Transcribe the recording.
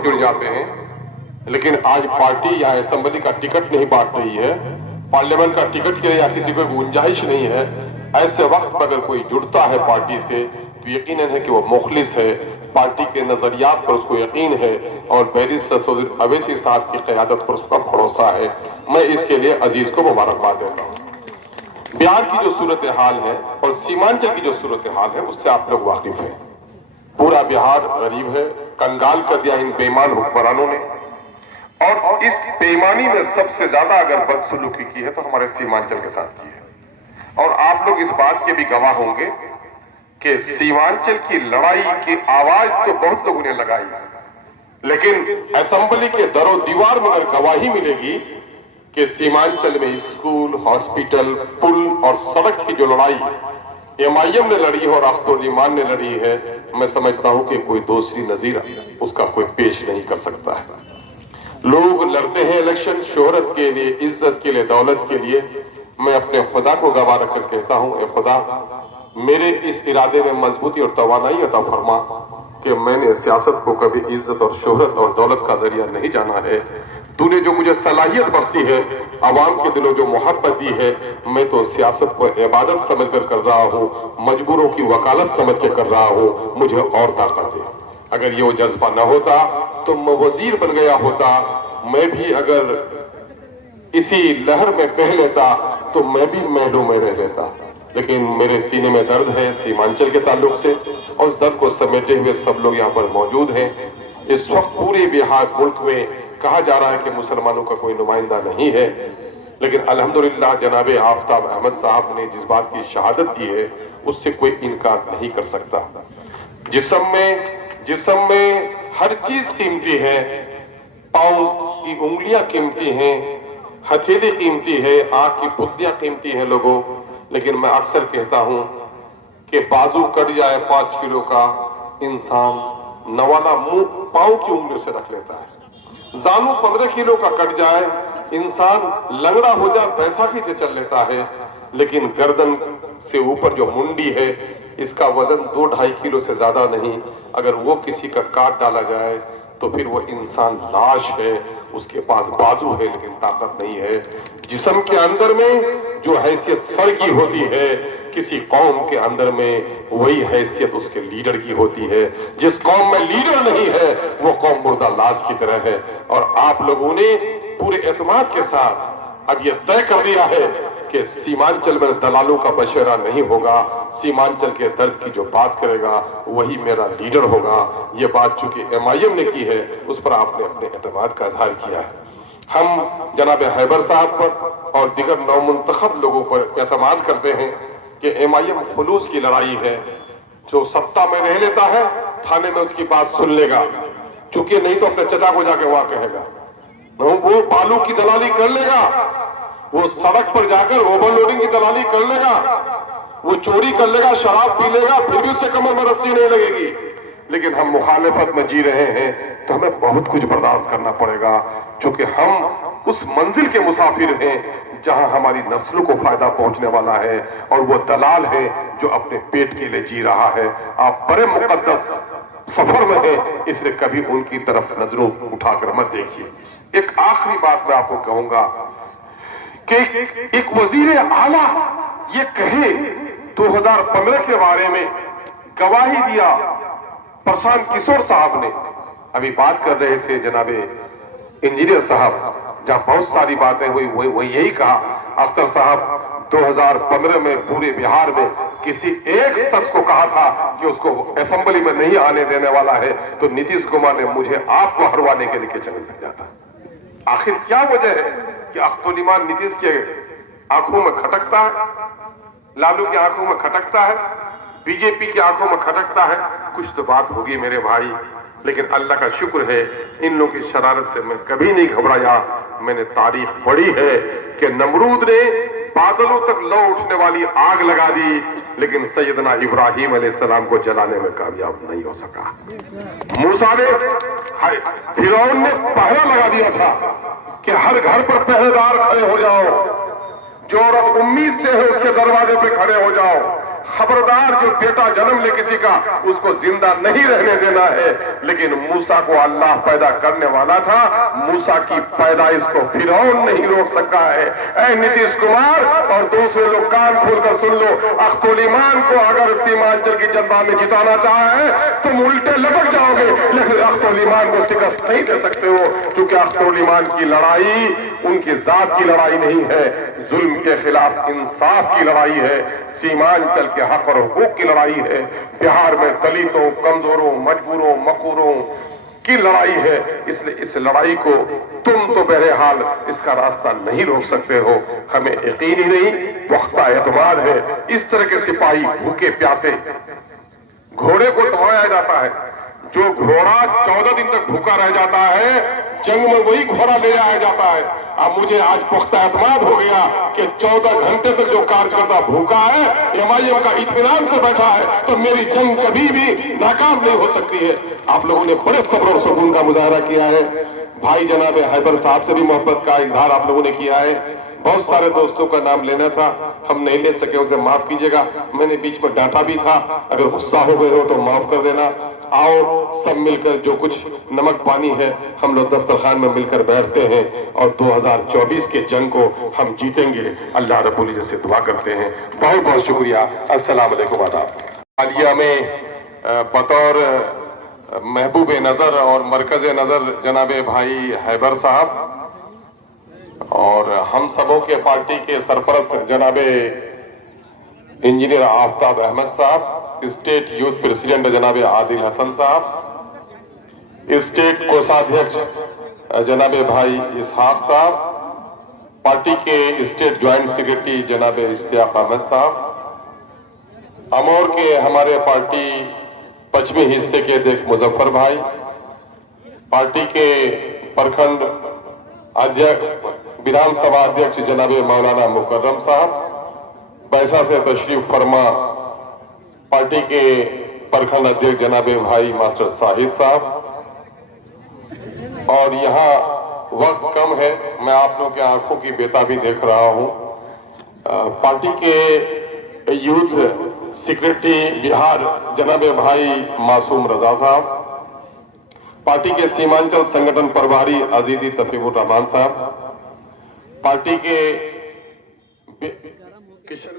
लोग जुड़ जाते हैं, लेकिन आज पार्टी या असेंबली का टिकट नहीं बांट रही है, पार्लियामेंट का टिकट के या किसी को गुंजाइश नहीं है, ऐसे वक्त में अगर कोई जुड़ता है पार्टी से तो यकीनन है कि वो मुखलिस है, पार्टी के नजरियात पर उसको यकीन है और बैरिस्टर चौधरी अवैसी साहब की क़यादत पर उसका भरोसा है। मैं इसके लिए अजीज को मुबारकबाद देता हूँ। बिहार की जो सूरत हाल है और सीमांचल की जो सूरत हाल है उससे आप लोग वाकिफ हैं। पूरा बिहार गरीब है, कंगाल कर दिया इन बेईमान हुक्मरानों ने, और इस बेईमानी में सबसे ज्यादा अगर बदसलूकी की है तो हमारे सीमांचल के साथ की है। और आप लोग इस बात के भी गवाह होंगे कि सीमांचल की लड़ाई की आवाज तो बहुत लोगों ने लगाई, लेकिन असेंबली के दरो दीवार में अगर गवाही मिलेगी कि सीमांचल में स्कूल, हॉस्पिटल, पुल और सड़क की जो लड़ाई MIM ने लड़ी है और अख्तर ईमान ने लड़ी है, मैं समझता हूं कि कोई दूसरी नजीर उसका कोई पेश नहीं कर सकता है। लोग लड़ते हैं इलेक्शन शोहरत के लिए, इज्जत के लिए, दौलत के लिए। मैं अपने खुदा को गवाह रखकर कहता हूं, ए खुदा मेरे इस इरादे में मजबूती और तवानाई अता फरमा कि मैंने सियासत को कभी इज्जत और शोहरत और दौलत का जरिया नहीं जाना है। तूने जो मुझे सलाहियत बख्शी है, आवाम के दिलों जो मोहब्बत दी है, मैं तो सियासत को इबादत समझकर कर रहा हूं, मजबूरों की वकालत समझ के कर रहा हूं। मुझे और ताकत दे। अगर ये वो जज्बा न होता तो मैं वजीर बन गया होता, मैं भी अगर इसी लहर में बह लेता तो मैं भी महलों में रह लेता। लेकिन मेरे सीने में दर्द है सीमांचल के ताल्लुक से, और उस दर्द को समेटे हुए सब लोग यहाँ पर मौजूद हैं। इस वक्त पूरे बिहार मुल्क में कहा जा रहा है कि मुसलमानों का कोई नुमाइंदा नहीं है, लेकिन अल्हम्दुलिल्लाह जनाब आफ्ताब अहमद साहब ने जिस बात की शहादत दी है उससे कोई इनकार नहीं कर सकता। जिस्म में हर चीज कीमती है, पांव की उंगलियां कीमती हैं, हथेली कीमती है, आंख की पुतलियां कीमती है लोगों। लेकिन मैं अक्सर कहता हूं कि बाजू कट जाए 5 किलो का, इंसान नवाला मुंह पांव की उंगली से रख लेता है। जानू 15 किलो का कट जाए, इंसान लंगड़ा हो जाए बैसाखी से चल लेता है। लेकिन गर्दन से ऊपर जो मुंडी है, इसका वजन 2-2.5 किलो से ज्यादा नहीं। अगर वो किसी का काट डाला जाए तो फिर वो इंसान लाश है, उसके पास बाजू है लेकिन ताकत नहीं है। जिस्म के अंदर में जो हैसियत सर की होती है, किसी कौम के अंदर में वही हैसियत उसके लीडर की होती है। जिस कौम में लीडर नहीं है वो कौम मुर्दा लाश की तरह है। और आप लोगों ने पूरे एतमाद के साथ अब यह तय कर दिया है कि सीमांचल में दलालों का बशेरा नहीं होगा, सीमांचल के दर्द की जो बात करेगा वही मेरा लीडर होगा। ये बात चूंकि MIM ने की है, उस पर आपने अपने एतमाद का इजहार किया है। हम जनाब हैबर साहब पर और दिगर नौमुंतखब लोगों पर एतमाद करते हैं कि MIM खुलूस की लड़ाई है। जो सत्ता में रह लेता है थाने में उसकी बात सुन लेगा, चूंकि नहीं तो अपने चचा को जाके वहां कहेगा। वो बालू की दलाली कर लेगा, वो सड़क पर जाकर ओवरलोडिंग की दलाली कर लेगा, वो चोरी कर लेगा, शराब पी लेगा, फिर भी उससे कमर में रस्सी नहीं लगेगी। लेकिन हम मुखालिफत में जी रहे हैं तो हमें बहुत कुछ बर्दाश्त करना पड़ेगा, क्योंकि हम उस मंजिल के मुसाफिर हैं जहां हमारी नस्लों को फायदा पहुंचने वाला है, और वो दलाल है जो अपने पेट के लिए जी रहा है। आप बड़े मुकद्दस सफर में हैं, इसलिए कभी उनकी तरफ नजरों उठाकर मत देखिए। एक आखिरी बात मैं आपको कहूंगा कि एक वजीर आला ये कहे 2015 के बारे में गवाही दिया प्रशांत किशोर साहब ने। अभी बात कर रहे थे जनाबे इंजीनियर साहब, जहां बहुत सारी बातें हुई वही यही कहा। अख्तर साहब 2015 में पूरे बिहार में किसी एक शख्स को कहा था कि उसको असेंबली में नहीं आने देने वाला है, तो नीतीश कुमार ने मुझे आपको हरवाने के लिए किचन में भेजा था। आखिर क्या वजह है कि अख्तर ईमान नीतीश के आंखों में खटकता है, लालू की आंखों में खटकता है, बीजेपी की आंखों में खटकता है? कुछ तो बात होगी मेरे भाई। लेकिन अल्लाह का शुक्र है इन लोगों की शरारत से मैं कभी नहीं घबराया। मैंने तारीख पढ़ी है कि नमरूद ने बादलों तक लौ उठने वाली आग लगा दी, लेकिन सैयदना इब्राहिम अलैहिस्सलाम को जलाने में कामयाब नहीं हो सका। मूसा ने, फिरौन ने पहरा लगा दिया था कि हर घर पर पहरेदार खड़े हो जाओ, जो औरत उम्मीद से है उसके दरवाजे पे खड़े हो जाओ। खबरदार जो बेटा जन्म ले किसी का उसको जिंदा नहीं रहने देना है। लेकिन मूसा को अल्लाह पैदा करने वाला था, मूसा की पैदाइश को फिरौन नहीं रोक सकता है। ऐ नीतीश कुमार और दूसरे लोग कान खोलकर सुन लो, अख्तुल ईमान को अगर सीमांचल की जनता में जिताना चाहे तुम उल्टे लपक जाओगे, लेकिन अख्तुल ईमान को शिकस्त नहीं दे सकते हो, क्योंकि अख्तुल ईमान की लड़ाई उनकी जात की लड़ाई नहीं है, जुल्म के खिलाफ इंसाफ की लड़ाई है, सीमांचल के हक और हुकूक की लड़ाई है, बिहार में दलितों, कमजोरों, मजबूरों, मकूरों की लड़ाई है। इसलिए इस लड़ाई को तुम तो बहरहाल इसका रास्ता नहीं रोक सकते हो। हमें यकीन ही नहीं, पुख्ता एतमाद है। इस तरह के सिपाही भूखे प्यासे, घोड़े को दबाया जाता है, जो घोड़ा 14 दिन तक भूखा रह जाता है, जंग में वही घोड़ा ले आया जाता है। अब मुझे आज पुख्ता एतमाद हो गया कि 14 घंटे तक जो कार्यकर्ता भूखा है, एमआईएम का इत्मीनान से बैठा है, तो मेरी जंग कभी भी नाकाम नहीं हो सकती है। आप लोगों ने बड़े सब्र और सुकून का मुजाहरा किया है। भाई जनाब हैदर साहब से भी मोहब्बत का इजहार आप लोगों ने किया है। बहुत सारे दोस्तों का नाम लेना था, हम नहीं ले सके, उसे माफ कीजिएगा। मैंने बीच में डांटा भी था, अगर गुस्सा हो गए हो तो माफ कर देना। आओ सब मिलकर जो कुछ नमक पानी है हम लोग दस्तरखान में मिलकर बैठते हैं और 2024 के जंग को हम जीतेंगे। अल्लाह रब्बुल इज्जत से दुआ करते हैं। बहुत बहुत शुक्रिया। अस्सलाम वालेकुम। हालिया में बतौर महबूब नजर और मरकज नजर जनाबे भाई हैबर साहब और हम सबों के पार्टी के सरपरस्त जनाबे इंजीनियर आफ्ताब अहमद साहब, स्टेट यूथ प्रेसिडेंट जनाबे आदिल हसन साहब, स्टेट कोषाध्यक्ष जनाबे भाई इसहाक साहब, पार्टी के स्टेट ज्वाइंट सेक्रेटरी जनाबे इश्तियाक अहमद साहब, अमोर के हमारे पार्टी पश्चिमी हिस्से के अध्यक्ष मुजफ्फर भाई, पार्टी के प्रखंड अध्यक्ष विधानसभा अध्यक्ष जनाबे मौलाना मुकर्रम साहब, बैसा से तशरीफ फरमा पार्टी के प्रखंड अध्यक्ष जनाबे भाई मास्टर साहिद साहब। और यहाँ वक्त कम है, मैं आप लोगों की आंखों की बेताबी देख रहा हूं। पार्टी के यूथ सेक्रेटरी बिहार जनाबे भाई मासूम रजा साहब, पार्टी के सीमांचल संगठन प्रभारी अजीजी तफीकुर रहमान साहब, पार्टी के किशन